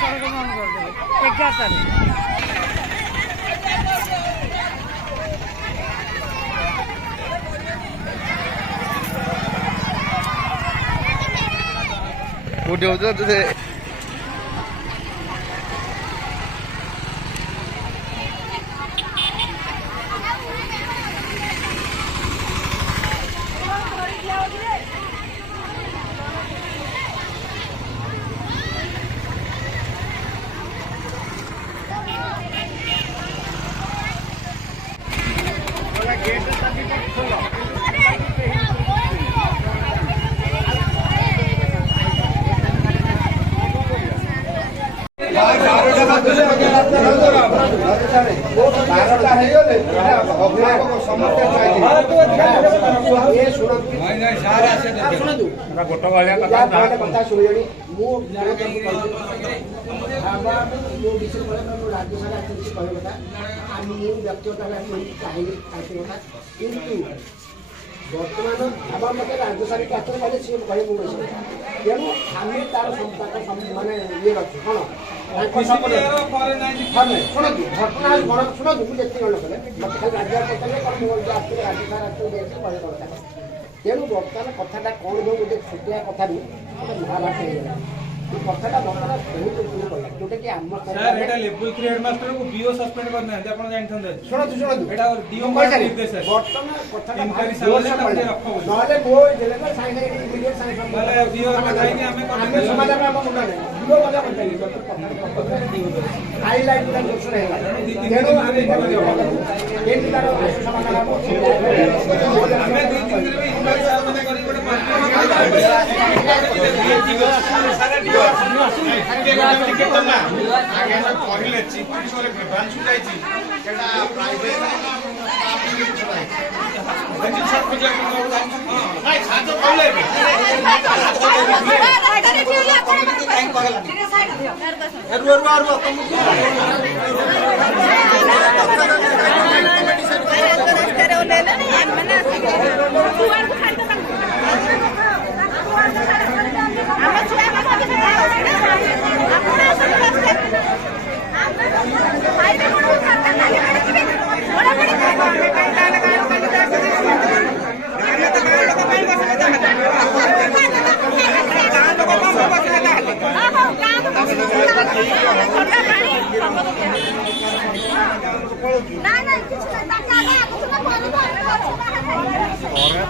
सड़क बंद कर देवे 11 तारीख। कोटी होता तुझे बर्तमान आम मत राज्य सारी क्याचर कले सी कहे मुझे तेणु आम तार मानने ये रखु कौन शुणु घटना शुणु मुझे गल कले मत खाली राज्य पचारे कौन मुझे राज्य सारा कहे तेणु बर्तमान कथा कौन जो गोटे छुटिया कथा महाभारत कथा बर्तमान बहुत कला जोटा कि आम लेवल 3 हेडमास्टर को बीओ सस्पेंड करना है आपण जानथन शुणु शुणु एटा डीओ मार निर्देश है बर्तमान कथा इनक्वारी सामने तमते रखो नले वो जेले में साइन वीडियो साइन नले बीओ बताई कि हमें समाधान हम मुंडा नहीं बीओ वाला बताइए हाईलाइट का क्वेश्चन है तेणु आमे एक तार समाधान हमें 2-3 दिन में इनक्वारी सामने करी बड़े कहले चीफ मिनिस्टर ब्रांच जाइए प्राइवेट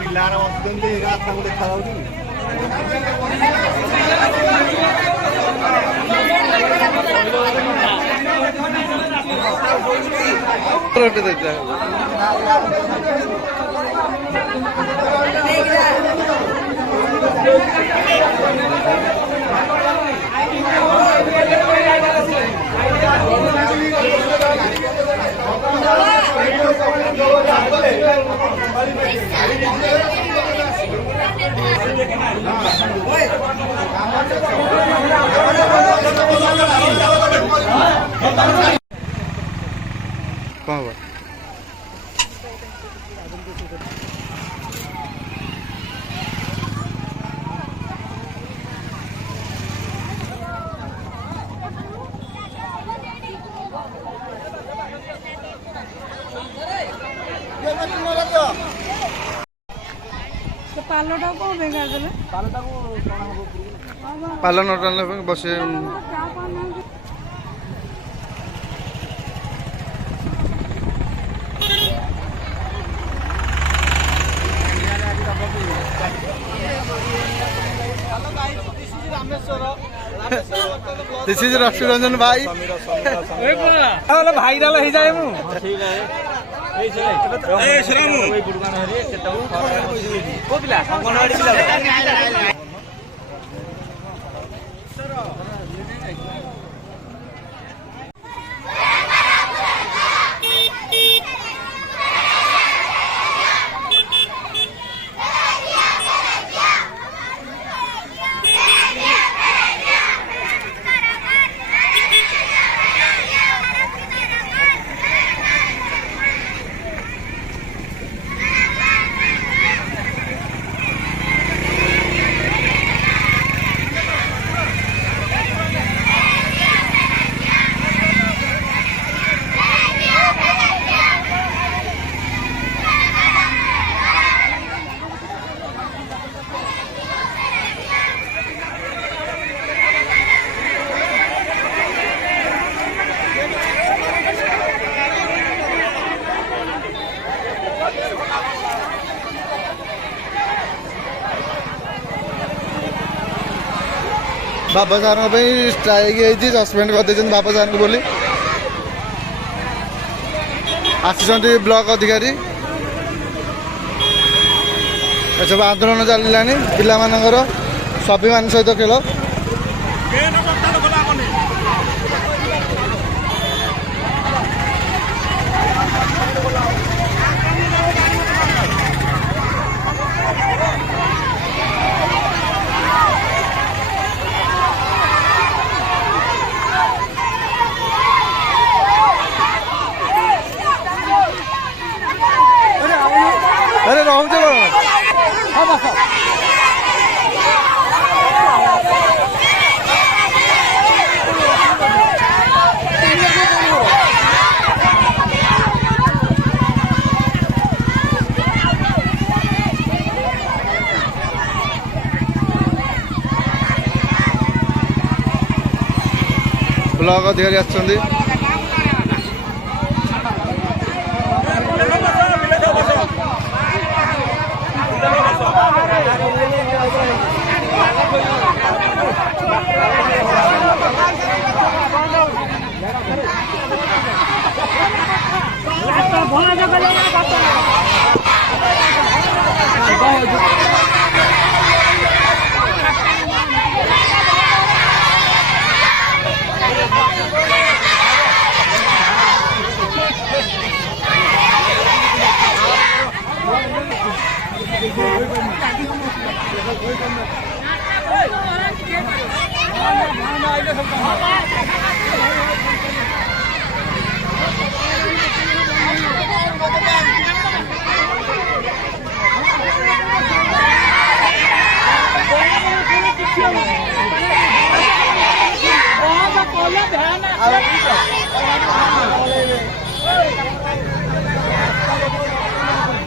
पिलार बसुँच रास्ता को देखा कौन हुआ पालटा कौन बेकार देले पाल न टाणिले बसे दिस इज रश्मि रंजन भाई भाइराल हो जाए मु बाबा सार स्ट्राइक होती सस्पेंड करदे बाबा सार को बोली आसिंट ब्लॉक अधिकारी सब आंदोलन चलिलानी पिला स्वाभिमान सहित खेल अरे रहूँ ब्लॉक अधिकारी आछंदी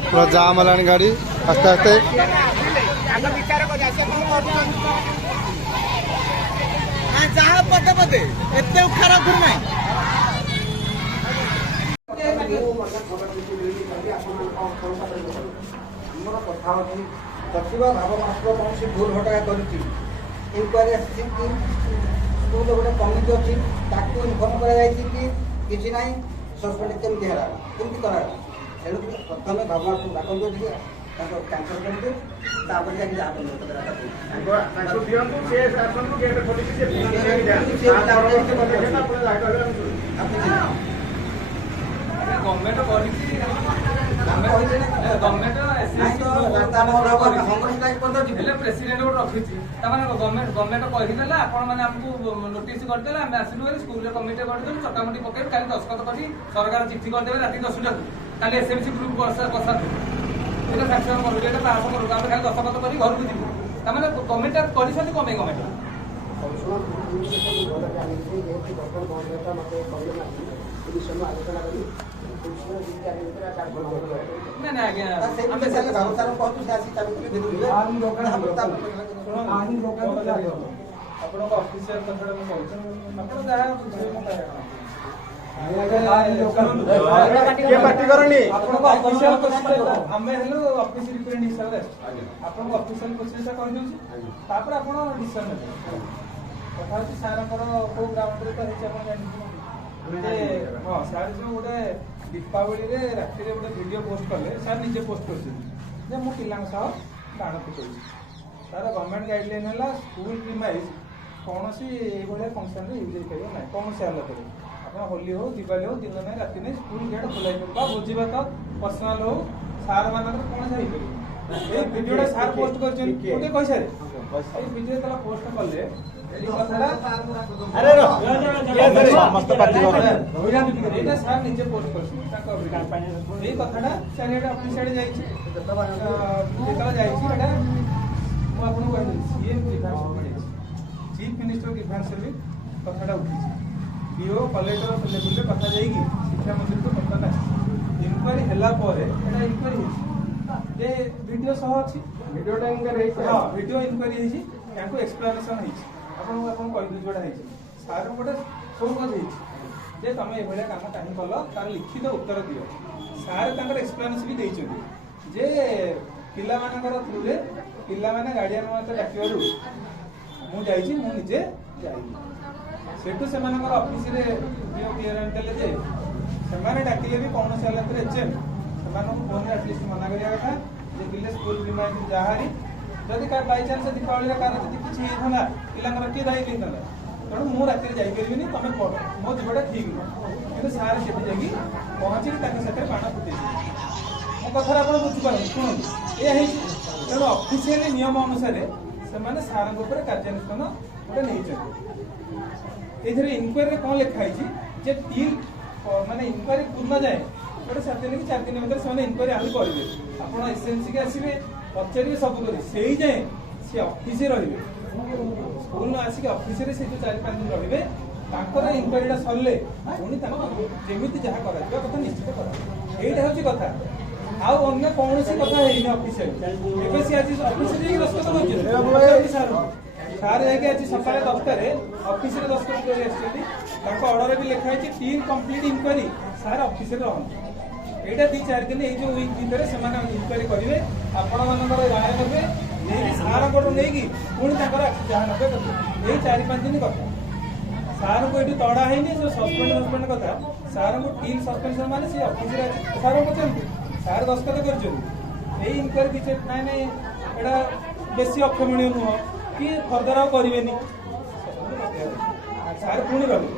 पूरा जाम है गाड़ी आस्ते आस्ते सचिव भाव मास्टर कौन सी भूल भटका करी इनक्वारी स्कूल गोटे कमिटी अच्छी इनफर्म कि ना सस्पेंड केमती है केमती करा तेणु प्रथम भाव मास्टर डाकते कैंसल करते प्रेसिडेंट गोटे रखी गवर्नमेंट कहीदेला आपण मैंने आमको नोटिस करदेला आम आसलु स्कूल कमिटी करदेलु चटामुटी पकड़ काली दस्तखत कर सरकार चिठी करदेवे राति 10टा काली एसएमसी ग्रुप बसा ये साक्षर करूँ ये पास करूँ आम खाली दस्तखत कर घर को जीवु तमें गवर्नमेंट कर कमे गवर्नमेंट हाँ सार जो गोटे दीपावली राति गोटे वीडियो पोस्ट कले सार निजे पोस्ट कर मो पिला बाण फुटाई तार गवर्नमेंट गाइडलाइन है स्कूल प्रीमाइज कौन सी फंक्शन यूज हो ना कौन से हालत में आप होली हो दिवाली हो दिन ना राति नहीं स्कूल गेट खोल भोजी भात पर्सनाल हो सार मान कौन सा ये वीडियो सार पोस्ट कर पैसा वीडियो पोस्ट कले सार निजे पोस्ट कर कथा चारिटा अफिस आड़े चीफ मिनिस्टर ग्रीवांस भी कथा उठी पीओ कलेक्टर लेवल कथा शिक्षा मंत्री को कथा इनक्वारी है इनक्वारी वीडियो सह अच्छी वीडियो इनक्वारी एक्सप्लेनेशन कही जोड़ा सार गोटे शोक जे तुम ये कम कहीं कल तार लिखित उत्तर दियो सार एक्सप्लेनेशन भी जे पिला थ्रू पे पिला गार्डियन मत डाक मुझे निजे सेठू से ऑफिस देले डाकिले भी कौन हालत एचएम फोन एटलिस्ट मना करिया कथा जे पिले स्कूल रिमाइंड जाहारी जदि का बाय चांस दीपावली कार जदि किछि हेथला पिलांगर के दाई लेतला तेणु मु राति जाई परिबिनी तमे पढ मो जीवटा ठीक न किंतु सार सेठी जागी पहुंची कि ताके साथे बाण फुटे मो कथा आपण बुझि पारन सुन ए हे तेणु ऑफिशियली नियम अनुसार से माने सार ऊपर कार्यानुष्ठान गोटे नहीं चले इनक्वारी कौन लिखाई जे 3 माने इनक्वारी पूर्ण जाए गोटे 7 दिन कि 4 दिन भीतर से इनक्वारी आहुरी करेंगे आपड़ एसएमसी के आसवे पचारे सब करेंगे से ही जाए सी ऑफिस रे स्कूल आसिक ऑफिस रे से जो 4-5 दिन रे इनक्वारीटा सरले पुणी जमी जहाँ करा कथा निश्चित करा यहीटा हूँ कथा आउ अन्य कौन कथा है ऑफिस आज ऑफिस दस्तखत कर सार जाके आज सकाल 10टार ऑफिस रे दस्तखत कर ऑर्डर भी लिखाई 3 कंप्लीट इनक्वारी सार ऑफिस रे रहन एटा 2-4 दिन ए जो वीक भीतर से इनक्वारी करेंगे आपण मानकर राय नेबे नहीं सार कोड नहीं कि पुणी जहाँ नेबे यही 4-5 दिन कथा सार को ये तड़ा है जो सस्पेंड कथा सार को 3 सस्पेंशन माने से ऑफिस रे सार पचारते सार दस्तखत कर इनक्वारी किसी ना ना एटा बेसी अक्षमणीय नुह कि फर्दर आउ करेंगे सार पुणी रही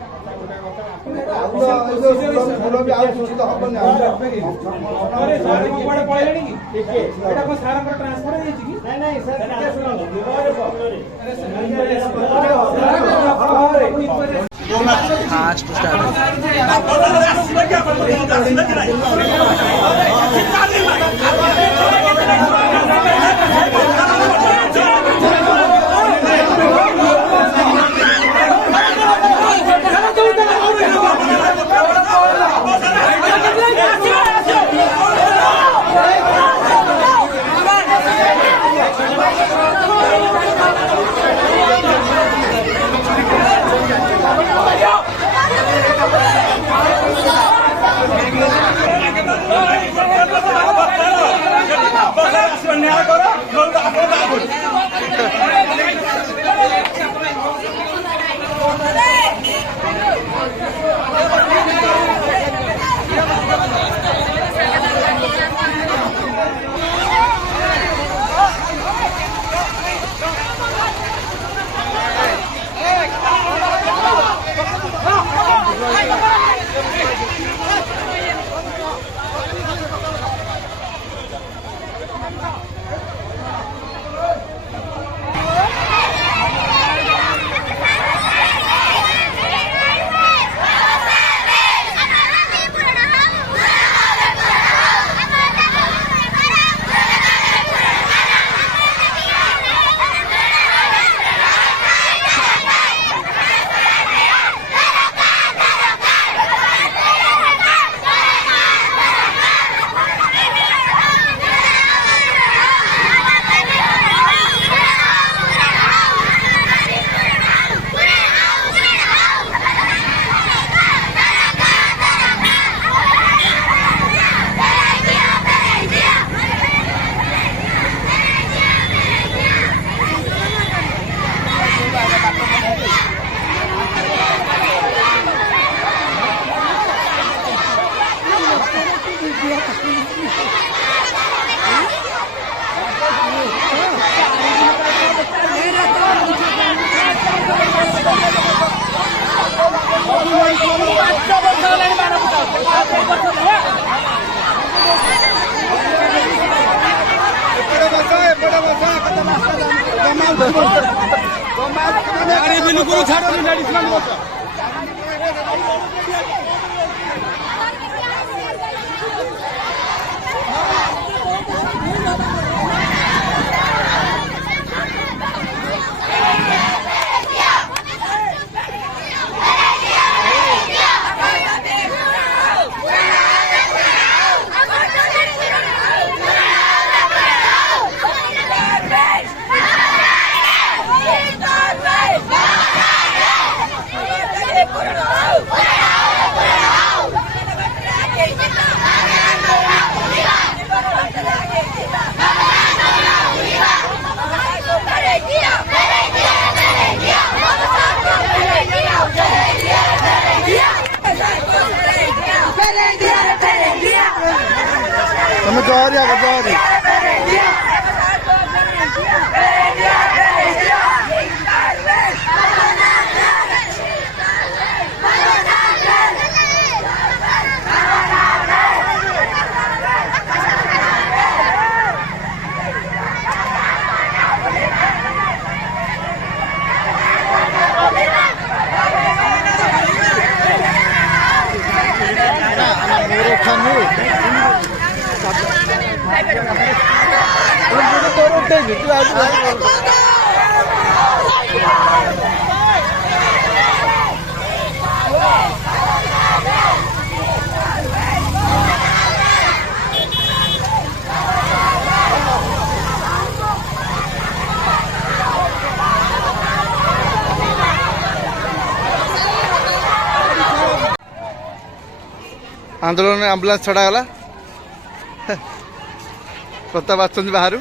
बिल्कुल छाड़ो ଜହରି ଆଗ ଜହରି आंदोलन आंबुलांस छड़ागला प्रताप आसुच्च बाहर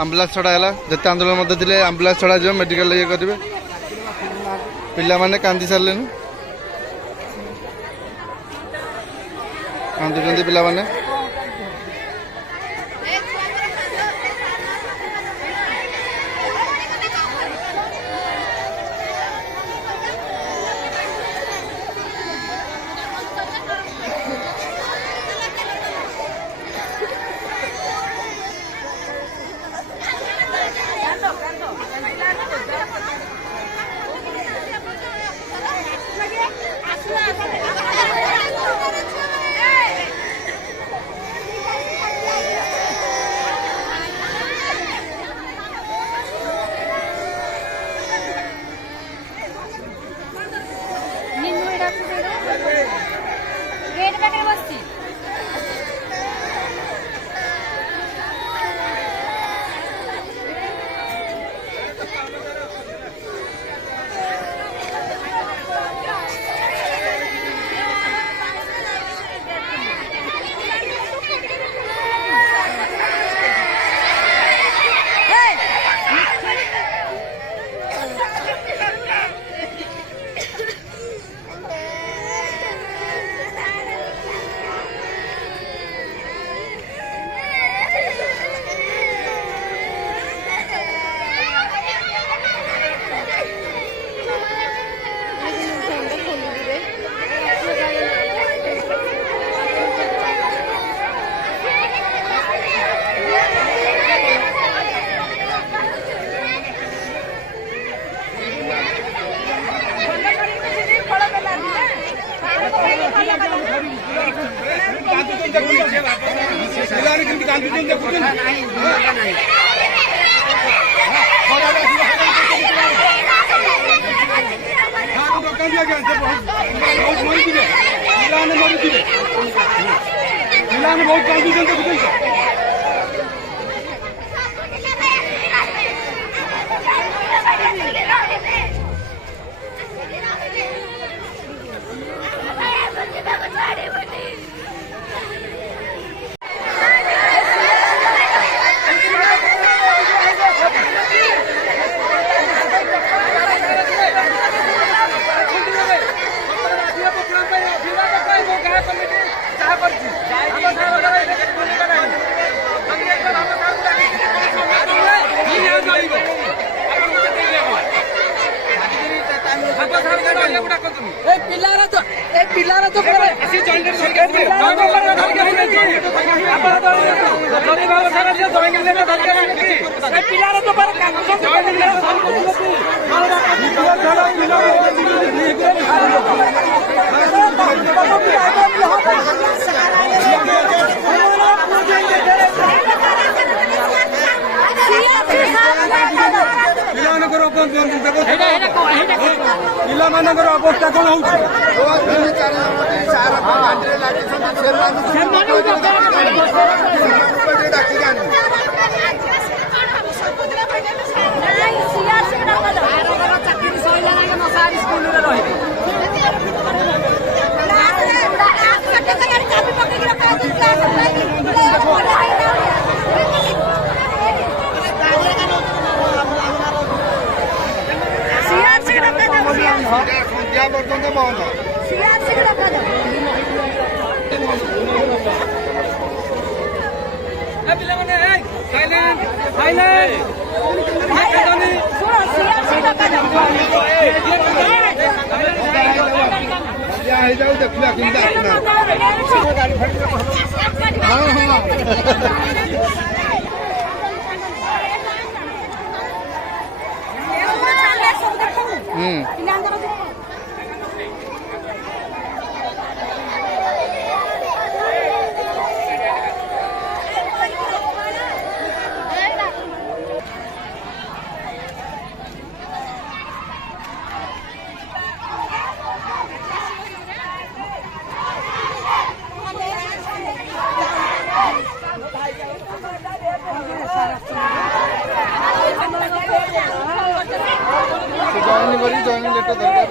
आंबुलांस छड़ागला जिते आंदोलन मध्य थे आंबुलांस छड़ा जा मेडिकल ये करेंगे पिला कांदी सारे कांदुंट पिला गेट पाखे बसছি ପିଲାମାନଙ୍କର ଅବସ୍ଥା କଣ ହଉଛି? ସନ୍ଧ୍ୟା ପର୍ଯ୍ୟନ୍ତ ବନ୍ଦ। ଜଏନିଂ ଲେଟର ଦରକାର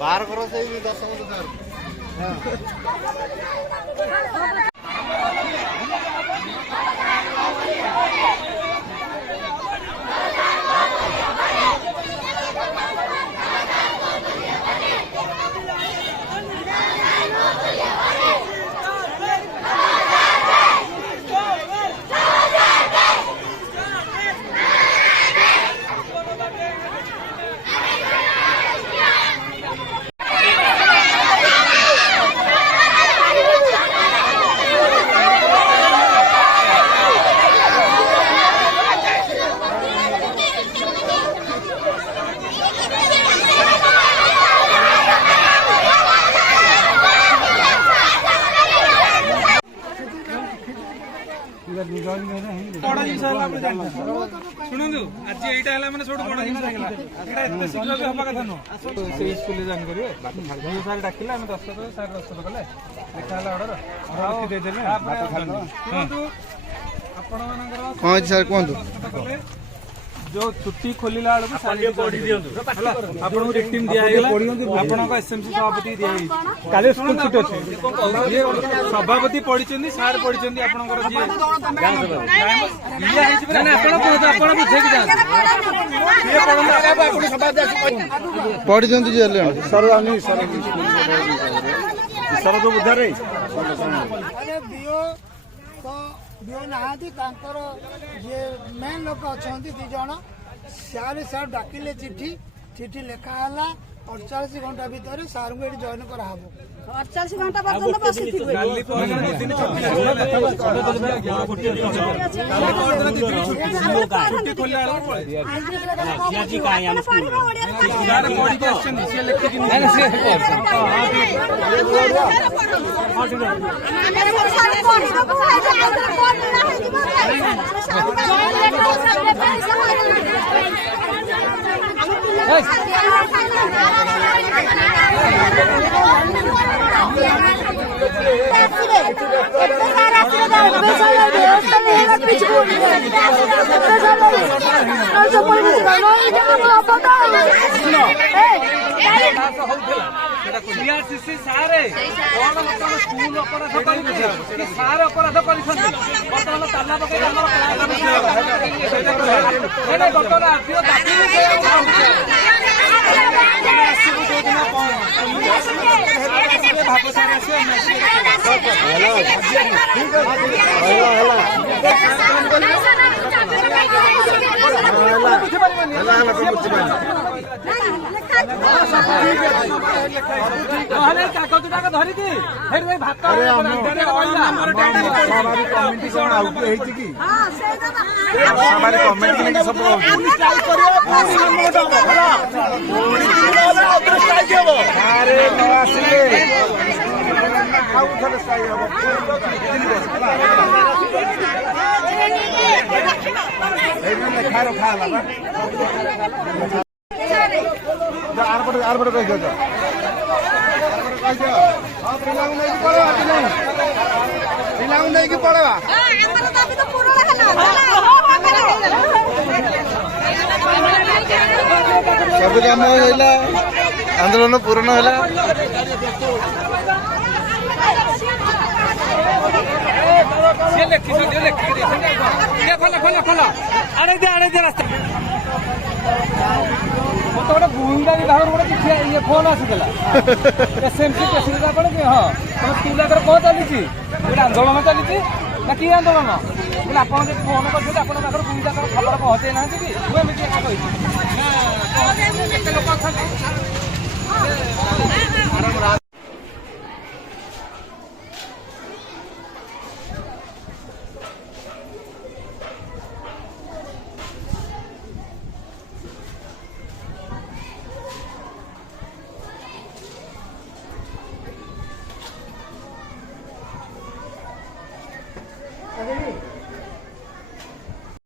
बाहर करो से 10 बड़ा जिन शुणु आज यहाँ मैंने सब बड़ा जिन शीघ्र भी हवा कथा नुह स्कूल जॉइन करेंगे सार डाक आम दस्तखत सार दस्तखत कले देखा अर्डर कौन सर कहतु जो छुट्टी खोलला आपको रिक्टिम दिगला आप एसएमसी सभापति दिखाई काले स्कूल छुट्टी अच्छे सभापति पढ़ी सार पढ़ी आपंकर जी पढ़ी सरद बुधारे मेन लोक अच्छा 2 जन सारे सार डाकिले चिठी चिठी लेखाला 48 घंटा भितर सार को ये जॉइन कराहब 48 घंटा पर्यंत बसिथिबे सीआरसीसी सारे कौन मतलब स्कूल अपराध कर सारे अपराध कर बर्तमान ताला पकड़ बर्तमान आर्थिक कागजटा धरिकी भात कमिटी कौन आउट होती कि कमेंट सब अरे न आसिले आरपटे कह पिला नहीं पड़ेगा सब काम है आंदोलन पूर्ण है मत गोटे गुइंडा विभाग गोटे चिठी ये फोन आसाला एसएमसी प्रेसिडेंट आप कि हाँ तुम स्कूल आगे कौन चली गोटे आंदोलन चली ना कि आंदोलन बोले आप फोन कर गुइंडा खबर पहुँचे ना कि मुझे लोक अच्छा